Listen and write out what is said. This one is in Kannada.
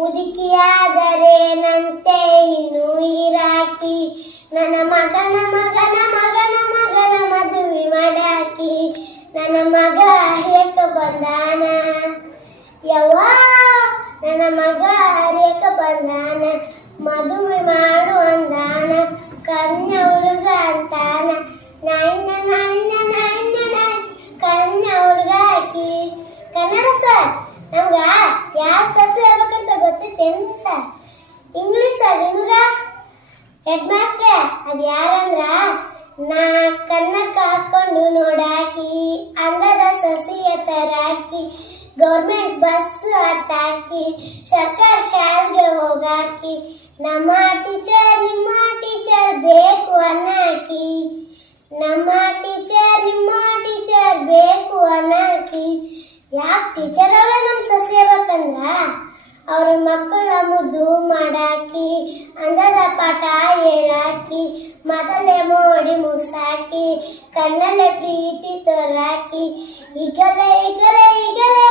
ಮುದುಕಿಯಾದರೇನಂತೆ ಇನ್ನು ಇರಾಕಿ. ನನ್ನ ಮಗನ ಮಗನ ಮಗನ ಮಗನ ಮದುವೆ ಮಾಡಾಕಿ. ನನ್ನ ಮಗ ಹೇಕ ಬಂದಾನ. ಯವ ನನ್ನ ಮಗ ಹರಿಯಕ ಬಂದಾನ. ಮದುವೆ ಮಾಡು ಅಂದಾನ. ಕನ್ಯ ಹುಡುಗ ಅಂತಾನ. ನಾಯಿನ ನಾಯಿನ ನಾಯಿನ, ನಾಯಿ. ಕನ್ಯ ಹುಡುಗ ಹಾಕಿ ಕನ್ನಡ ಸರ್, ನಮ್ಗ ಹೇಳ್ಬೇಕಂತ ಸರ್ ಇಂಗ್ಲಿಷ್ ಸರ್ ನಿಮ್ಗ ಹೆಡ್ ಮಾಸ್ಟರ್ ಅದು ಯಾರಂದ್ರ? ನಾ ಕನ್ನಡಕ ಹಾಕೊಂಡು ನೋಡಾಕಿ ಅಂದದ ಸಸಿಯ ತರಾಕಿ ಗೌರ್ಮೆಂಟ್ ಬಸ್ ಹತ್ತಾಕಿ ಸರ್ಕಾರ ಶಾಲೆಗೆ ಹೋಗಾಕಿ, ನಮ್ಮ ಟೀಚರ್ ನಿಮ್ಮ ಟೀಚರ್ ಬೇಕು ಅನ್ನಾಕಿ, ನಮ್ಮ ಟೀಚರ್ ನಿಮ್ಮ ಟೀಚರ್ ಬೇಕು ಅನ್ನಾಕಿ, ಯಾಕೆ ಟೀಚರ್ ಅವರ ನಮ್ಮ ಸಸಿ ಹೇಳ್ಬೇಕಂದ್ರ ಅವ್ರ ಮಕ್ಕಳ ಮುದ್ದು ಮಾಡಾಕಿ, ಅಂದದ ಪಾಠ ಹೇಳಾಕಿ, ಮೊದಲೇ ಮೋಡಿ ಮುಗ್ಸಾಕಿ, ಕಣ್ಣಲ್ಲೇ ಪ್ರೀತಿ ತೋರಾಕಿ, ಈಗಲೇ ಈಗಲೇ ಈಗಲೇ